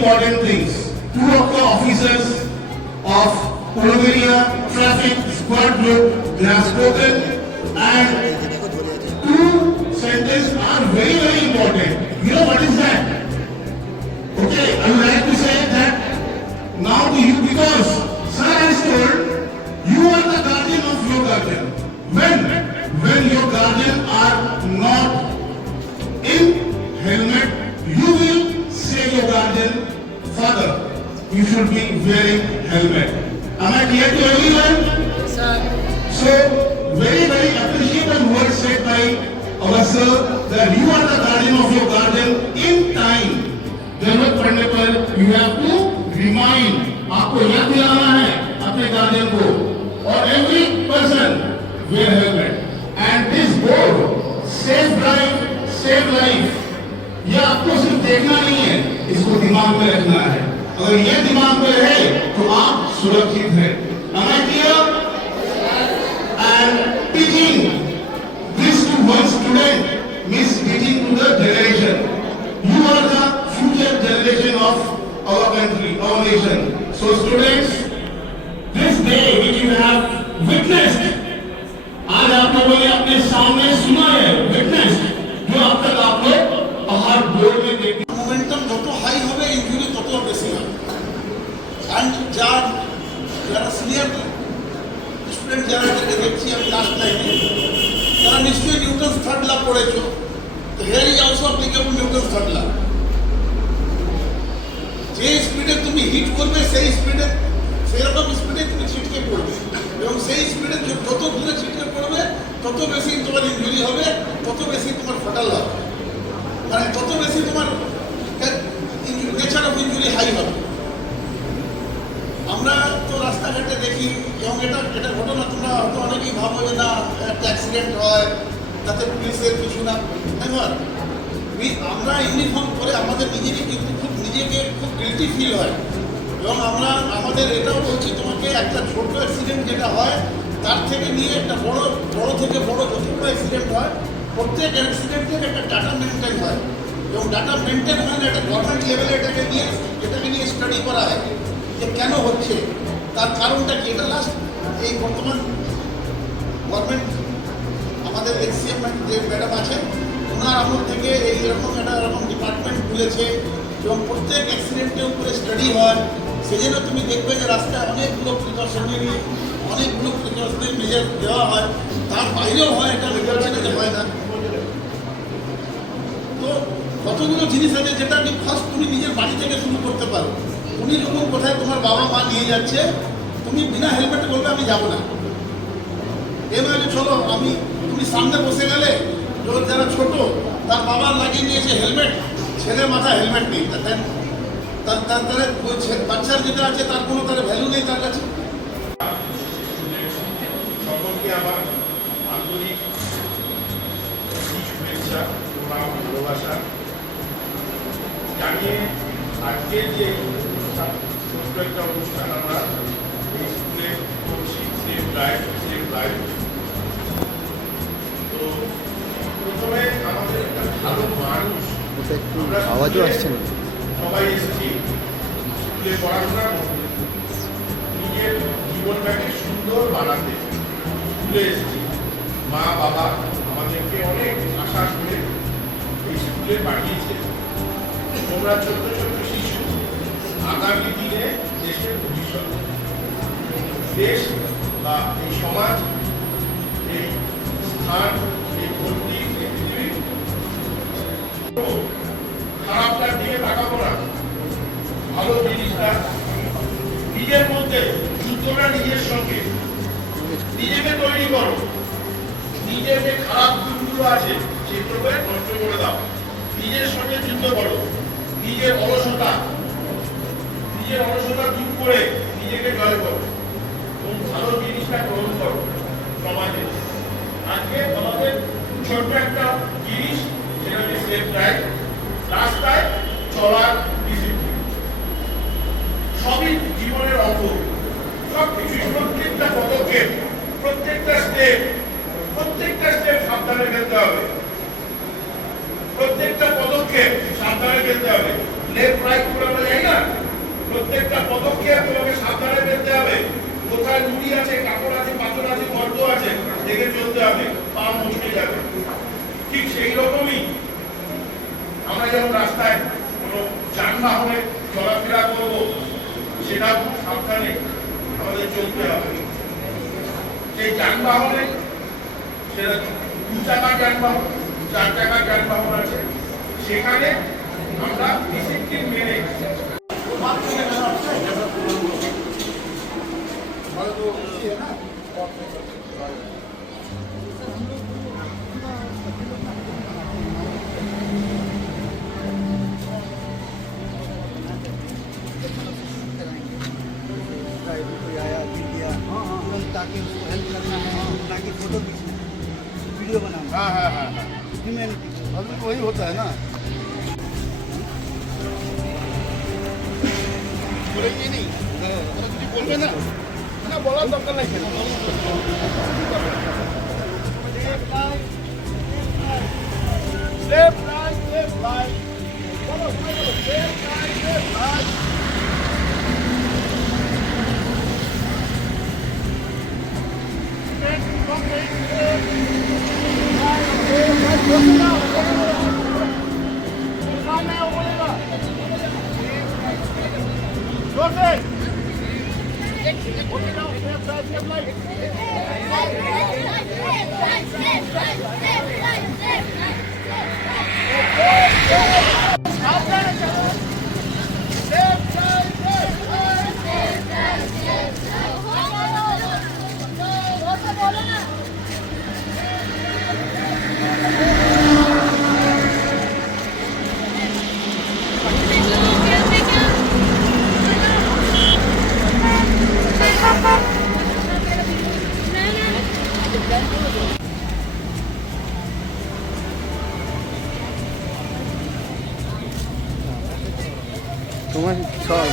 important things. Two of the officers of Poloveria Traffic Squad Group, they have spoken, and two sentences are very, very important. You know what is that? Okay, I would like to say that now to you because Sir has told you are the guardian of your guardian. When your guardian are not in helmet, you will say your guardian, Father, you should be wearing helmet. Am I clear to everyone? Sir. So, very, very appreciable words said by our sir that you are the guardian of your guardian in time. जरूरत पड़ने पर you have to remind, आपको याद दिलाना है अपने guardian को, और every person wear helmet. And this board, safe drive, save life, ये आपको सिर्फ देखना नहीं है, इसको दिमाग में रखना है. अगर ये दिमाग में रहे तो आप सुरक्षित हैं. Am I clear? And teaching this to one student means teaching to the generation. You are the future generation of our country, our nation. So students, this day which you have witnessed, आज आप लोगों ने अपने सामने सुना है, witnessed, जो अब तक आप लोग बाहर बोर्ड में देखते हैं. मोमेंटम যত হাই হবে ইনজুরি তত বেশি হবে. এন্ড যারা সিনিয়র স্টুডেন্ট যারা দেখছি আমি লাস্ট লাইনে, তারা নিশ্চয়ই নিউটনস থার্ড ল পড়েছো. তো here is also applicable Newton's third law. যে স্পিডে তুমি হিট করবে সেই স্পিডে, সেরকম স্পিডে তুমি ছিটকে পড়বে, এবং সেই স্পিডে যত দূরে ছিটকে পড়বে তত বেশি তোমার ইনজুরি হবে, তত বেশি তোমার ফাটাল হবে, মানে তত বেশি তোমার নেচার অফ ইনজুরি হাই হবে. আমরা তো রাস্তাঘাটে দেখি, এবং এটা ঘটনা তোমরা হয়তো অনেকেই ভাবো যে না একটা অ্যাক্সিডেন্ট হয় তাতে পুলিশের কিছু না. এবার আমরা ইউনিফর্ম করে আমাদের নিজেকে কিন্তু নিজেকে খুব গিল্টি ফিল হয়, এবং আমরা আমাদের এটাও বলছি তোমাকে একটা ছোট অ্যাক্সিডেন্ট যেটা হয় তার থেকে নিয়ে একটা বড় থেকে বড় যতগুলো অ্যাক্সিডেন্ট হয়, প্রত্যেক অ্যাক্সিডেন্টের একটা ডাটা মেনটেন হয়, এবং ডাটা মেনটেন হয় না একটা গভর্নমেন্ট লেভেলে এটাকে নিয়ে স্টাডি করা হয় যে কেন হচ্ছে, তার কারণটা কি. এটা লাস্ট এই বর্তমান গভর্নমেন্ট আমাদের এক্সিএম যে ম্যাডাম আছেন ওনার আমল থেকে এইরকম একটা এরকম ডিপার্টমেন্ট খুলেছে, এবং প্রত্যেক অ্যাক্সিডেন্টের উপরে স্টাডি হয়. সেজন্য তুমি দেখবে যে রাস্তায় অনেকগুলো প্রিকশনারি মেজার দেওয়া হয়, তার বাইরেও হয়, এটা রেগুলেশনে হয় না. তো কতগুলো জিনিস আছে যেটা ফার্স্ট তুমি নিজের বাড়ি থেকে শুরু করতে পারো. তুমি যখন কোথায় তোমার বাবা মা নিয়ে যাচ্ছে, তুমি বিনা হেলমেটে বলবে আমি যাবো না, এবারে চলো তুমি সামনে বসে গেলে, যারা ছোট তার বাবা লাগিয়ে নিয়েছে হেলমেট, ছেলের মাথায় হেলমেট নেই, তার বাচ্চার যেটা আছে তার কোনো তার ভ্যালু নেই তার কাছে. সকলকে আমার আন্তরিক শুভেচ্ছা, ভালোবাসা জানিয়ে আজকের যে ছোট্ট একটা অনুষ্ঠান আমরা এই স্কুলে করছি, সেভ লাইফ. তো প্রথমে আমাদের একটা ভালো মানুষ, আওয়াজও আসছে না, সবাই এসেছি স্কুলে পড়াশোনা করতে, নিজের জীবনটাকে সুন্দর বানাতে স্কুলে এসেছি. মা বাবা আমাদেরকে অনেক আশা করে এই স্কুলে পাঠিয়েছে. তোমরা ছোট্ট ছোট্ট শিশু, আগামী দিনে দেশের ভবিষ্যৎ. দেশ বা এই সমাজ, এই স্থান, এই ভর্তি, এই পৃথিবী খারাপটার দিকে তাকাবো না, ভালো জিনিসটা নিজের মধ্যে, যুদ্ধটা নিজের সঙ্গে, নিজেকে তৈরি করো. নিজের যে খারাপ গুণগুলো আছে সেগুলোকে নষ্ট করে দাও, নিজের সঙ্গে যুদ্ধ করো. নিজের অলসতা দূর করে নিজেকে জয় করো, এবং ভালো জিনিসটা গ্রহণ করো সমাজে. আজকে আমাদের ছোট্ট একটা জিনিস, সেটা হচ্ছে সেফ ড্রাইভ, রাস্তায় চলার ডিসিপ্লিন. সবই জীবনের অঙ্গ, সবকিছু, প্রত্যেকটা পদক্ষেপ, প্রত্যেকটা স্টেপ সাবধানে ফেলতে হবে, প্রত্যেকটা পদক্ষেপ সাবধানে ফেলতে হবে. লেফট রাইট করে আমরা যাই না, সাবধানে আমাদের চলতে হবে। সেই যানবাহনে সেটা 2 চাকার যানবাহন, 4 চাকার যানবাহন আছে, সেখানে আমরা ডিসিপ্লিন মেনে कोई आया दिख गया तुरंत ताकि उसको हेल्प करना है ताकि फोटो खींचना है वीडियो बनाना हाँ हाँ हाँ हाँ ह्यूमैनिटी अभी वही होता है ना बोलेंगे नहीं ওরা যদি বলবে না না বলার দরকার নাই Left, right, left, right. Follow, follow. Left, right, left, right. Left, wrong way, left, right, left, right. Go now, go now. Come now, Oliver. Joseph. Okay, now, left, right, left, right. Left, right, left, right. তোমার সব